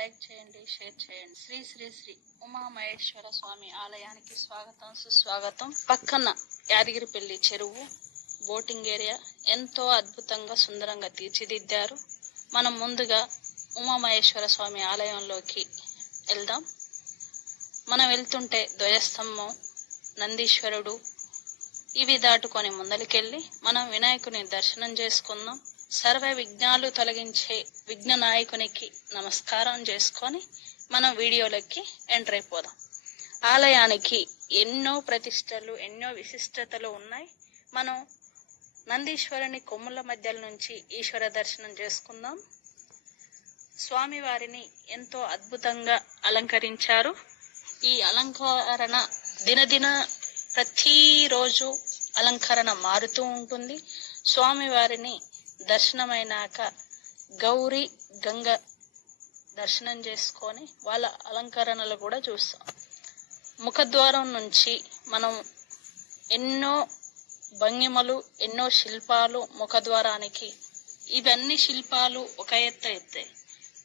Like చేయండి share చేయండి. శ్రీ శ్రీ శ్రీ ఉమామహేశ్వర స్వామి ఆలయానికి స్వాగతం సుస్వాగతం. పక్కన యాదగిరిపల్లి చెరువు బోటింగ్ ఏరియా. ఎంతో అద్భుతంగా సుందరంగా తీర్చిదిద్దారు. మనం ముందుగా ఉమామహేశ్వర స్వామి ఆలయంలోకి వెళ్దాం. మనం వెళ్తుంటే ధ్వజస్తంభం నందీశ్వరుడు ఇవి దాటుకొని ముందరికెళ్ళి మనం వినాయకుని దర్శనం చేసుకుందాం. సర్వ విఘ్నాలు తొలగించే విఘ్న నాయకునికి నమస్కారం చేసుకొని మనం వీడియోలకి ఎంటర్ అయిపోదాం. ఆలయానికి ఎన్నో ప్రతిష్టలు ఎన్నో విశిష్టతలు ఉన్నాయి. మనం నందీశ్వరుని కొమ్ముల మధ్యల నుంచి ఈశ్వర దర్శనం చేసుకుందాం. స్వామివారిని ఎంతో అద్భుతంగా అలంకరించారు. ఈ అలంకరణ దినదిన ప్రతిరోజు అలంకరణ మారుతూ ఉంటుంది. స్వామివారిని దర్శనమైనాక గౌరీ గంగ దర్శనం చేసుకొని వాళ్ళ అలంకరణలు కూడా చూస్తాం. ముఖద్వారం నుంచి మనం ఎన్నో భంగిమలు ఎన్నో శిల్పాలు ముఖద్వారానికి ఇవన్నీ శిల్పాలు ఒక ఎత్త ఎత్తాయి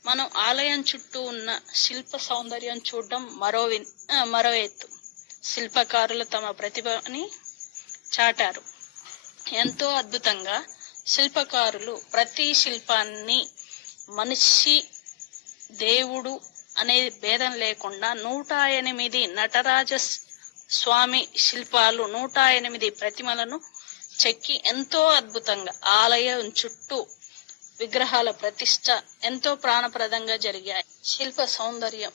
మనం ఆలయం చుట్టూ ఉన్న శిల్ప సౌందర్యం చూడడం మరో విన్ మరో ఎత్తు. శిల్పకారులు తమ ప్రతిభని చాటారు. ఎంతో అద్భుతంగా శిల్పకారులు ప్రతి శిల్పాన్ని మనిషి దేవుడు అనే భేదం లేకుండా నూట ఎనిమిది నటరాజ స్వామి శిల్పాలు నూట ఎనిమిది ప్రతిమలను చెక్కి ఎంతో అద్భుతంగా ఆలయం చుట్టూ విగ్రహాల ప్రతిష్ట ఎంతో ప్రాణప్రదంగా జరిగాయి. శిల్ప సౌందర్యం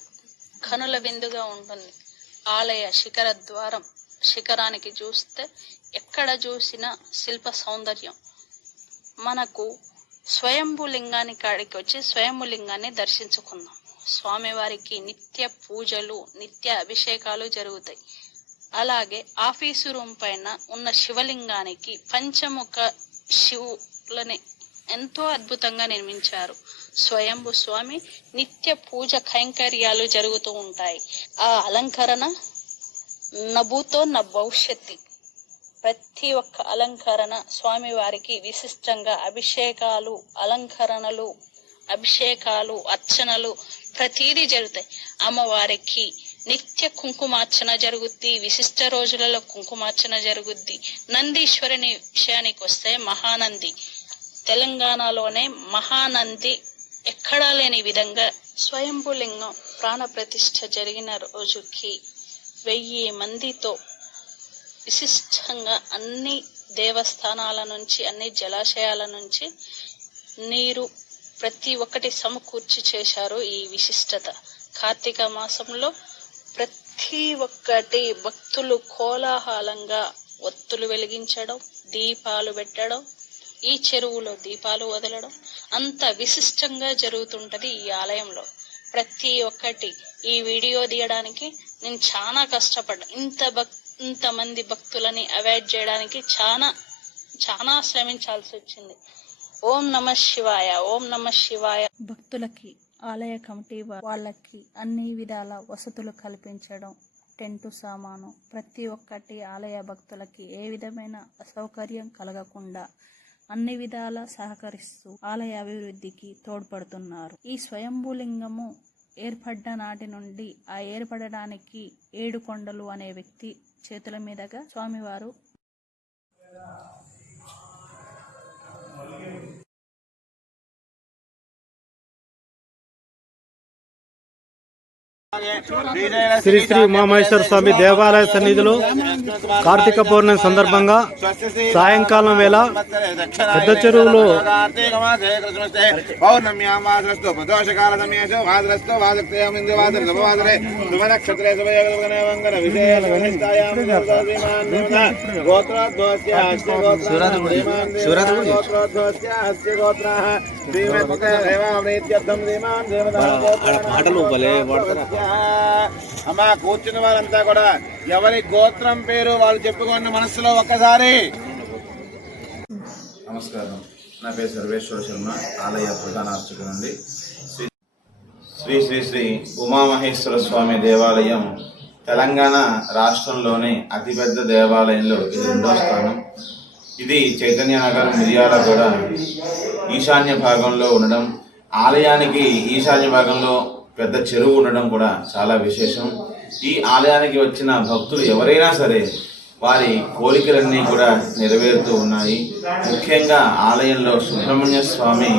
కనుల విందుగా ఉంటుంది. ఆలయ శిఖర ద్వారం శిఖరానికి చూస్తే ఎక్కడ చూసినా శిల్ప సౌందర్యం. మనకు స్వయంభు లింగాన్ని కాడికి వచ్చి స్వయంభులింగాన్ని దర్శించుకుందాం స్వామివారికి నిత్య పూజలు నిత్య అభిషేకాలు జరుగుతాయి. అలాగే ఆఫీసు రూమ్ పైన ఉన్న శివలింగానికి పంచముఖ శివులని ఎంతో అద్భుతంగా నిర్మించారు. స్వయంభు స్వామి నిత్య పూజ కైంకర్యాలు జరుగుతూ ఉంటాయి. ఆ అలంకరణ నభూతో నా భవిష్యత్తు ప్రతి ఒక్క అలంకరణ స్వామివారికి విశిష్టంగా అభిషేకాలు అలంకరణలు అభిషేకాలు అర్చనలు ప్రతిదీ జరుగుతాయి. అమ్మవారికి నిత్య కుంకుమార్చన జరుగుద్ది విశిష్ట రోజులలో కుంకుమార్చన జరుగుద్ది. నందీశ్వరుని విషయానికి వస్తే మహానంది. తెలంగాణలోనే మహానంది ఎక్కడా లేని విధంగా స్వయంభులింగం ప్రాణ ప్రతిష్ఠ జరిగిన రోజుకి వెయ్యి మందితో విశిష్టంగా అన్ని దేవస్థానాల నుంచి అన్ని జలాశయాల నుంచి నీరు ప్రతి ఒక్కటి సమకూర్చి చేశారు ఈ విశిష్టత. కార్తీక మాసంలో ప్రతి ఒక్కటి భక్తులు కోలాహలంగా ఒత్తులు వెలిగించడం దీపాలు పెట్టడం ఈ చెరువులో దీపాలు వదలడం అంత విశిష్టంగా జరుగుతుంటది ఈ ఆలయంలో. ప్రతి ఒక్కటి ఈ వీడియో తీయడానికి నేను చాలా కష్టపడ్డా. ఇంత భక్తి ఇంతమంది భక్తులని అవాయిడ్ చేయడానికి చాలా చాలా శ్రమించాల్సి వచ్చింది. ఓం నమ శివాయ ఓం నమ శివాయ. భక్తులకి ఆలయ కమిటీ వాళ్ళకి అన్ని విధాల వసతులు కల్పించడం టెంటు సామాను ప్రతి ఒక్కటి ఆలయ భక్తులకి ఏ విధమైన అసౌకర్యం కలగకుండా అన్ని విధాల సహకరిస్తూ ఆలయ అభివృద్ధికి తోడ్పడుతున్నారు. ఈ స్వయంభూలింగము ఏర్పడ్డ నాటి నుండి ఆ ఏర్పడడానికి ఏడు కొండలు అనే వ్యక్తి చేతుల మీదుగా స్వామివారు శ్రీ శ్రీ ఉమామహేశ్వర స్వామి దేవాలయ సన్నిధిలో కార్తీక పౌర్ణమి సందర్భంగా సాయంకాలం వేళ పెద్ద చెరువులో పాటలు భలే అమ్మా కూర్చున్న వారంతా కూడా ఎవరి గోత్రం పేరు వాళ్ళు చెప్పుకున్న మనసులో ఒక్కసారి. నమస్కారం. నా పేరు సర్వేశ్వర శర్మ ఆలయ ప్రధాన అర్చకుడు నుండి శ్రీ శ్రీ శ్రీ ఉమామహేశ్వర స్వామి దేవాలయం తెలంగాణ రాష్ట్రంలోని అతిపెద్ద దేవాలయంలో ఇది రెండో స్థానం. ఇది చైతన్య నగర్ మిర్యాలగూడ ఈశాన్య భాగంలో ఉండడం. ఆలయానికి ఈశాన్య భాగంలో పెద్ద చెరువు ఉండడం కూడా చాలా విశేషం. ఈ ఆలయానికి వచ్చిన భక్తులు ఎవరైనా సరే వారి కోరికలన్నీ కూడా నెరవేరుతూ ఉన్నాయి. ముఖ్యంగా ఆలయంలో సుబ్రహ్మణ్య స్వామి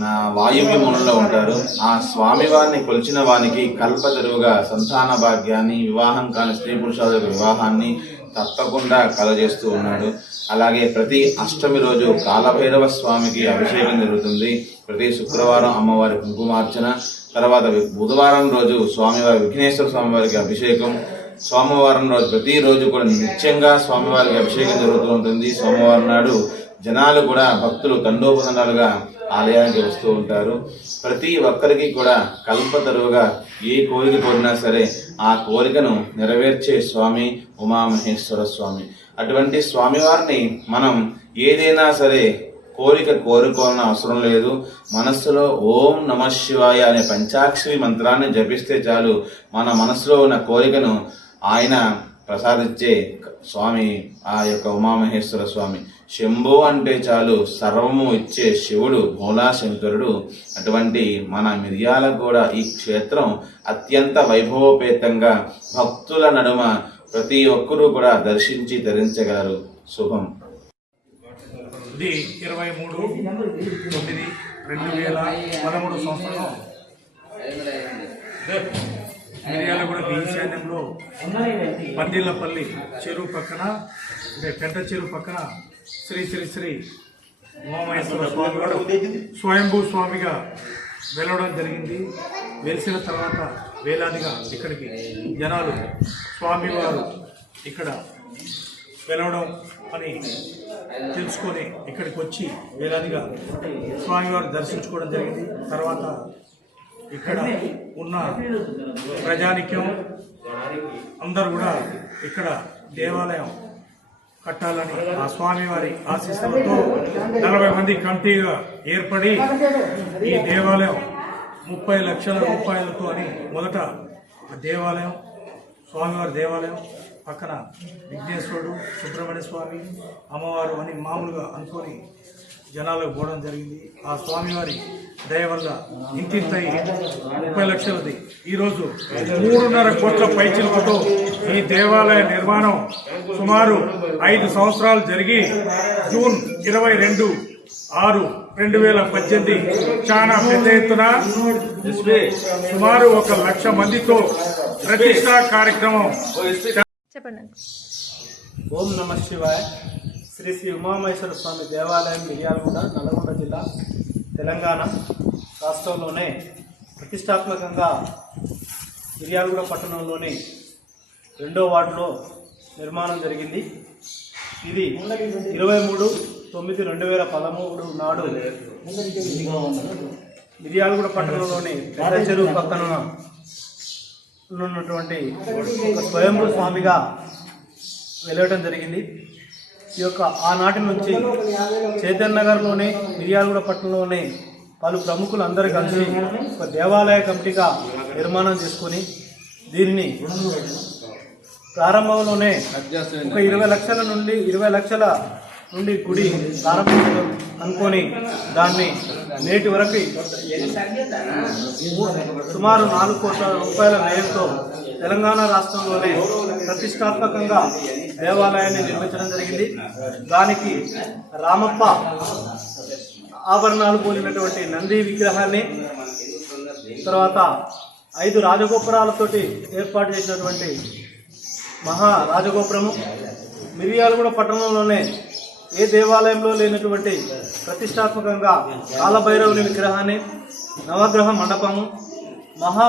నా వాయువ్య మూలలో ఉంటారు. ఆ స్వామి వారిని కొలిచిన వారికి కల్పతరువుగా సంతాన భాగ్యాన్ని వివాహం కాని స్త్రీ పురుషాల వివాహాన్ని తప్పకుండా కలజేస్తూ ఉన్నాడు. అలాగే ప్రతి అష్టమి రోజు కాలభైరవ స్వామికి అభిషేకం జరుగుతుంది. ప్రతి శుక్రవారం అమ్మవారి కుంకుమార్చన తర్వాత బుధవారం రోజు స్వామివారి విఘ్నేశ్వర స్వామి వారికి అభిషేకం. సోమవారం రోజు ప్రతిరోజు కూడా నిత్యంగా స్వామివారికి అభిషేకం జరుగుతూ ఉంటుంది. సోమవారం నాడు జనాలు కూడా భక్తులు తండోపతండాలుగా ఆలయానికి వస్తూ ఉంటారు. ప్రతి ఒక్కరికి కూడా కల్పతరువుగా ఏ కోరిక కోరినా సరే ఆ కోరికను నెరవేర్చే స్వామి ఉమామహేశ్వర స్వామి. అటువంటి స్వామివారిని మనం ఏదైనా సరే కోరిక కోరుకోవాలని అవసరం లేదు. మనస్సులో ఓం నమ శివాయ అనే పంచాక్షరి మంత్రాన్ని జపిస్తే చాలు. మన మనసులో ఉన్న కోరికను ఆయన ప్రసాదించే స్వామి ఆ యొక్క ఉమామహేశ్వర స్వామి. శంభు అంటే చాలు సర్వము ఇచ్చే శివుడు భోలాశంకరుడు అటువంటి మన మిర్యాలకు కూడా ఈ క్షేత్రం అత్యంత వైభవోపేతంగా భక్తుల నడుమ ప్రతి ఒక్కరూ కూడా దర్శించి ధరించగలరు. శుభం. ది ఇరవై మూడు తొమ్మిది రెండు వేల పదమూడు సంవత్సరం. మిర్యాలగూడ ఈశాన్యంలో పందిళ్ళపల్లి చెరువు పక్కన అంటే పెద్ద చెరువు పక్కన శ్రీ శ్రీ శ్రీ ఉమామహేశ్వర స్వామి వారు స్వయంభూ స్వామిగా వెళ్ళడం జరిగింది. వెలిసిన తర్వాత వేలాదిగా ఇక్కడికి జనాలు స్వామివారు ఇక్కడ వెలవడం అని తెలుసుకొని ఇక్కడికి వచ్చి వేలాదిగా స్వామివారు దర్శించుకోవడం జరిగింది. తర్వాత ఇక్కడ ఉన్న ప్రజానిక్యం అందరూ కూడా ఇక్కడ దేవాలయం కట్టాలని ఆ స్వామివారి ఆశీస్సులతో నలభై మంది కమిటీగా ఏర్పడి ఈ దేవాలయం ముప్పై లక్షల రూపాయలతో అని మొదట దేవాలయం స్వామివారి దేవాలయం పక్కన విఘ్నేశ్వరుడు సుబ్రహ్మణ్య స్వామి అమ్మవారు అని మామూలుగా అనుకొని జనాలకు పోవడం జరిగింది. ఆ స్వామివారి దయ వల్ల ఇంటింతై ముప్పై లక్షలది. ఈరోజు మూడున్నర కోట్ల పైచిలతో ఈ దేవాలయ నిర్మాణం సుమారు ఐదు సంవత్సరాలు జరిగి జూన్ ఇరవై రెండు ఆరు రెండు వేల పద్దెనిమిది చాలా పెద్ద ఎత్తున సుమారు ఒక లక్ష మందితో ప్రతిష్టా కార్యక్రమం చెప్పండి ఓం నమ శివాయ. శ్రీ శ్రీ ఉమామహేశ్వర స్వామి దేవాలయం మిర్యాలగూడ నల్గొండ జిల్లా తెలంగాణ రాష్ట్రంలోనే ప్రతిష్టాత్మకంగా మిర్యాలగూడ పట్టణంలోని రెండో వార్డులో నిర్మాణం జరిగింది. ఇది ఇరవై మూడు తొమ్మిది రెండు వేల పదమూడు నాడు మిర్యాలగూడ పట్టణంలోని పెద్ద చెరువు పక్కన ఉన్నటువంటి ఒక స్వయంభూ స్వామిగా వెళ్ళటం జరిగింది. ఈ యొక్క ఆనాటి నుంచి చైతన్య నగర్లోనే మిర్యాలగూడ పట్టణంలోనే పలు ప్రముఖులు అందరూ కలిసి ఒక దేవాలయ కమిటీగా నిర్మాణం చేసుకొని దీనిని ప్రారంభంలోనే ఒక ఇరవై లక్షల నుండి ఇరవై లక్షల నుండి గుడి ప్రారంభించడం అనుకొని దాన్ని నేటి వరకు సుమారు నాలుగు కోట్ల రూపాయల వ్యయంతో తెలంగాణ రాష్ట్రంలోనే ప్రతిష్టాత్మకంగా దేవాలయాన్ని నిర్మించడం జరిగింది. దానికి రామప్ప ఆభరణాలు పోలినటువంటి నంది విగ్రహాన్ని తర్వాత ఐదు రాజగోపురాలతోటి ఏర్పాటు చేసినటువంటి మహా రాజగోపురము మిరియాలగూడ పట్టణంలోనే ఏ దేవాలయంలో లేనటువంటి ప్రతిష్టాత్మకంగా కాలభైరవుని విగ్రహాన్ని నవగ్రహ మండపము మహా